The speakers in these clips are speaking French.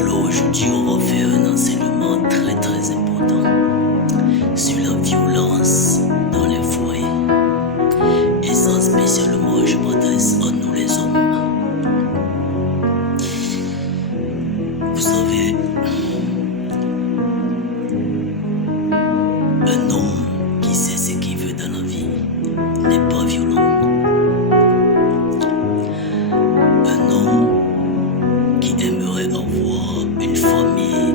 Alors aujourd'hui, on va faire un enseignement très très important sur la violence dans les foyers. Et ça spécialement, je m'adresse à nous les hommes. Vous savez, un homme qui sait ce qu'il veut dans la vie n'est pas violent. Un homme qui aimerait avoir une famille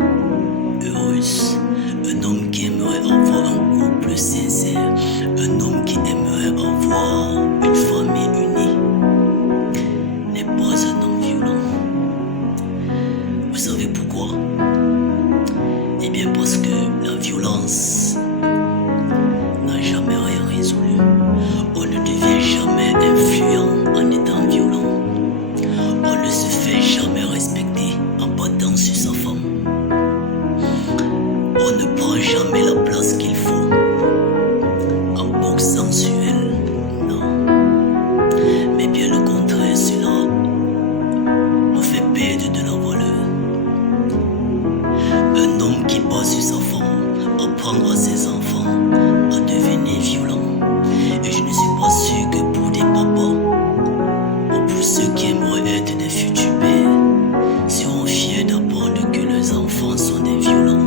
heureuse, un homme qui aimerait avoir un couple sincère, un homme qui aimerait avoir une famille unie n'est pas un homme violent. Vous savez pourquoi? Eh bien parce que la violence n'a jamais rien résolu. On ne devient jamais influent en étant violent. On ne se fait jamais respecter en battant sur sa femme. On ne prend jamais la place qu'il faut en boxant sur elle. Non. Mais bien le contraire, cela nous fait perdre de la valeur. Un homme qui bat sur sa femme apprend à ses enfants à devenir violents. Et je ne suis pas sûr que pour des papas ou pour ceux qui aimeraient être des futurs pères seront fiers d'apprendre que leurs enfants sont des violents.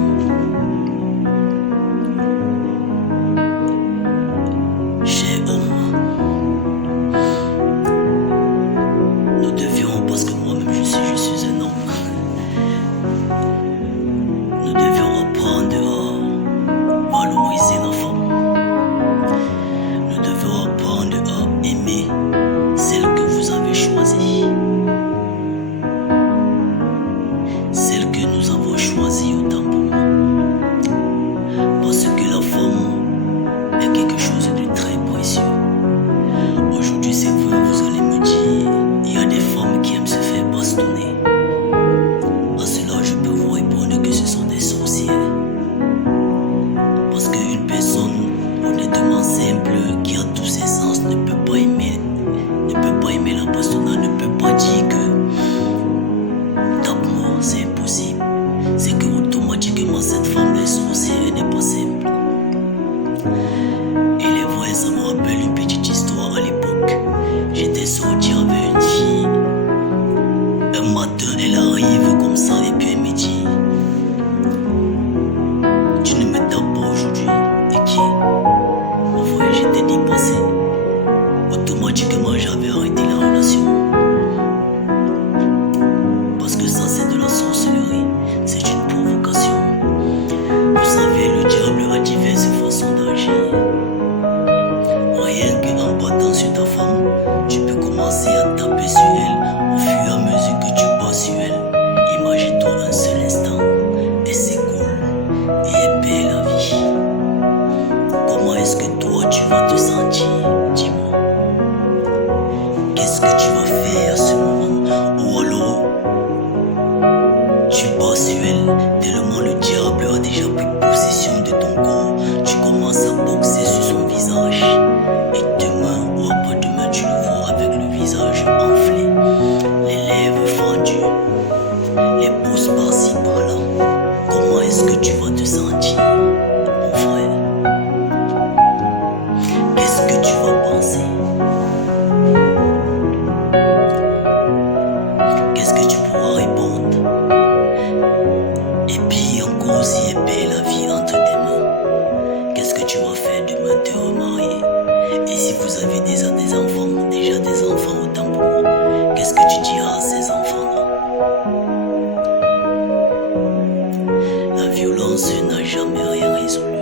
Chers hommes, nous devions, parce que moi-même je suis un homme, nous devions apprendre à valoriser la femme. Nous devons apprendre à aimer celle que vous avez choisie. Celle que nous avons choisie autant pour nous. Parce que la femme est quelque chose de très précieux. Aujourd'hui, c'est vrai, vous allez me dire, il y a des femmes qui aiment se faire bastonner. À cela, je peux vous répondre que ce sont des sorcières. Parce qu'une personne honnêtement simple qui a tous ses sens ne peut pas aimer la bastonnade, ne peut pas dire que tape-moi, c'est impossible. C'est que automatiquement cette femme est sorcière, elle n'est pas simple. Il est vrai, ça me rappelle une petite histoire à l'époque. J'étais sorti avec une fille. Un matin, elle arrive comme ça et puis elle me dit: tu ne me tapes pas aujourd'hui. Et qui? En vrai, j'étais dépassé. Automatiquement, j'avais arrêté la relation. Parce que ça, c'est de la sorcellerie. C'est une provocation. Vous savez, le diable a diverses façons d'agir. Rien qu'en battant sur ta femme, tu peux commencer à taper sur elle au fur et à mesure que tu bats sur elle. Imagine-toi un seul instant, elle s'écoule et elle perd la vie. Comment est-ce que toi tu vas te sentir? Dis-moi. Qu'est-ce que tu vas faire à ce moment? Ou alors, tu bats sur elle, tellement le diable a déjà pris possession de ton corps. Tu commences à boxer sur son visage. Et demain ou après-demain, tu le vois avec le visage enflé, les lèvres fendues, les pouces par-ci par-là. Comment est-ce que tu vas te sentir, mon frère? Qu'est-ce que tu vas penser? Qu'est-ce que tu pourras répondre? Et puis encore, si elle perd la vie entre tes mains, qu'est-ce que tu vas faire demain, te remarier? Et si vous avez déjà des enfants autant pour moi, qu'est-ce que tu diras à ces enfants-là? La violence n'a jamais rien résolu.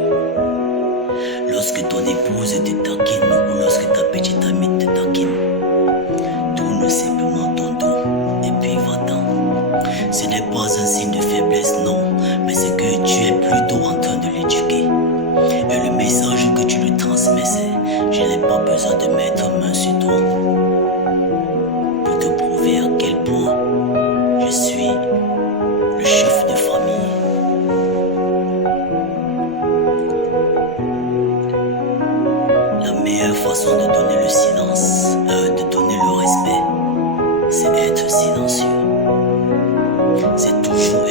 Lorsque ton épouse te taquine ou lorsque ta petite amie te taquine, tourne simplement ton dos et puis va-t'en. Ce n'est pas un signe de faiblesse, non, mais c'est que tu es plutôt en train de l'éduquer. Et le message que tu lui transmets, c'est: je n'ai pas besoin de mettre main sur toi pour te prouver à quel point je suis le chef de famille. La meilleure façon de donner le silence, de donner le respect, c'est être silencieux. C'est toujours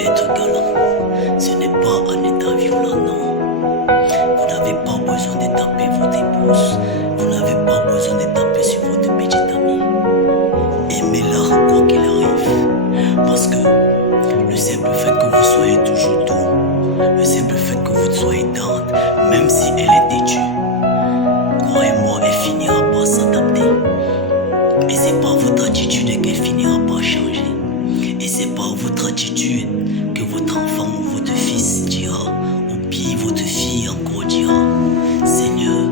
c'est par votre attitude que votre enfant ou votre fils dira, ou pire votre fille encore dira, Seigneur,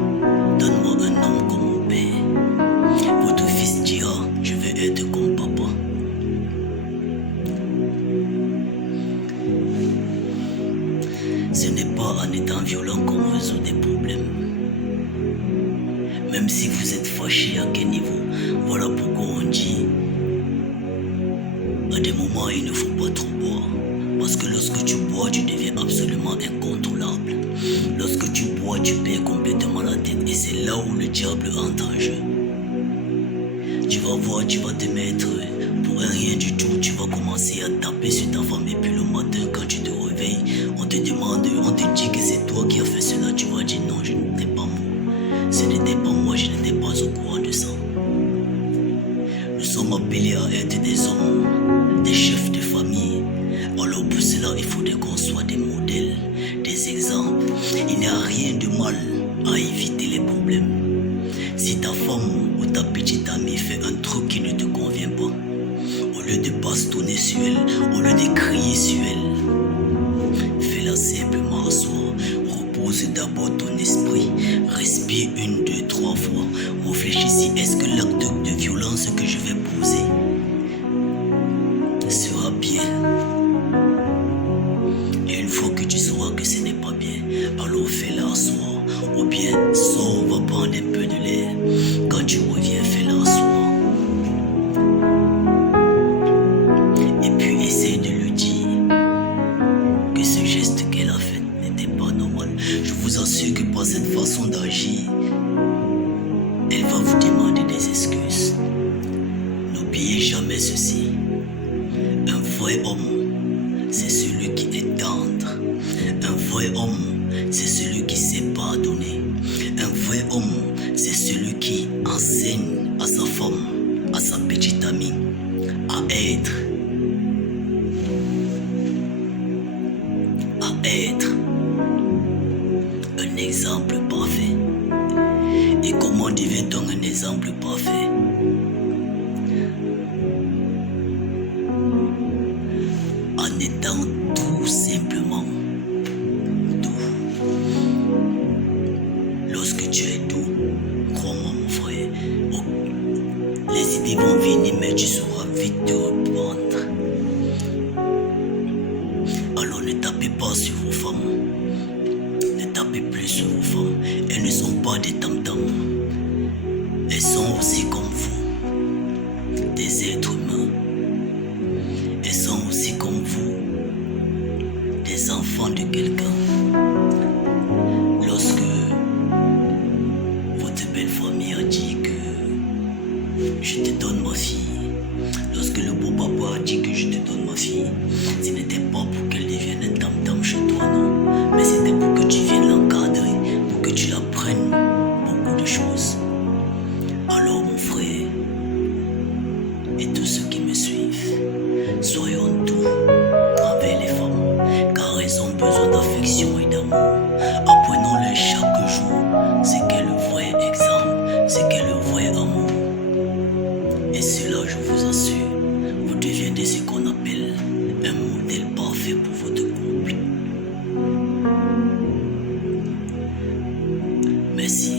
donne-moi un homme comme mon père. Votre fils dira, je veux être comme papa. Ce n'est pas en étant violent qu'on résout des problèmes. Même si vous êtes fâché à quel niveau, voilà pourquoi on dit à des moments il ne faut pas trop boire. Parce que lorsque tu bois, tu deviens absolument incontrôlable. Lorsque tu bois, tu perds complètement la tête et c'est là où le diable entre en jeu. Tu vas voir, tu vas te mettre pour un rien du tout, tu vas commencer à taper sur ta femme et puis le matin quand tu te réveilles, on te demande, on te dit que c'est toi qui as fait cela, tu vas dire non, je n'étais pas moi. Ce n'était pas moi, je n'étais pas au courant de ça. Nous sommes appelés à être des hommes, des chefs de famille. Alors pour cela, il faudrait qu'on soit des modèles, des exemples. Il n'y a rien de mal à éviter les problèmes. Si ta femme ou ta petite amie fait un truc qui ne te convient pas, au lieu de bastonner sur elle, au lieu de crier sur elle, fais-la simplement asseoir. Repose d'abord ton esprit. Respire 1, 2, 3 fois. Réfléchis, est-ce que l'acte de violence que je vais poser sera bien? Et une fois que tu sauras que ce n'est pas bien, alors fais-la asseoir. Ou bien sors, va prendre un peu de l'air. Quand tu reviens, fais-la asseoir. Et puis essaye de lui dire que ce geste qu'elle a fait n'était pas normal. Je vous assure que par cette façon d'agir, elle va vous demander des excuses. N'oubliez jamais ceci. Un vrai homme, c'est celui qui est tendre. Un vrai homme, c'est celui qui sait pardonner. Un vrai homme, c'est celui qui enseigne à sa femme, à sa petite amie, à être un exemple parfait. Et comment devient-on un exemple parfait? En étant tout simplement doux. Lorsque tu es doux, crois-moi mon frère, les idées vont venir mais tu sauras vite te reprendre. Alors ne tapez pas sur vos femmes. Ne tapez plus sur vos femmes. Elles ne sont pas des tam-tams. Elles sont aussi comme vous, des êtres humains. Elles sont aussi comme vous, des enfants de quelqu'un. Lorsque votre belle famille a dit que je te donne ma fille, lorsque le beau papa a dit que je te donne ma fille, ce n'était pas pour qu'elle devienne un tam-tam chez toi, non. Mais c'était pour que tu viennes l'encadrer, pour que tu l'apprennes beaucoup de choses. Alors mon frère, et tous ceux qui me suivent, soyons doux envers les femmes, car elles ont besoin d'affection et d'amour. Apprenons-les chaque jour ce qu'est le vrai exemple, ce qu'est le vrai amour. Et cela, je vous assure, vous deviendrez ce qu'on appelle un modèle parfait pour votre couple. Merci.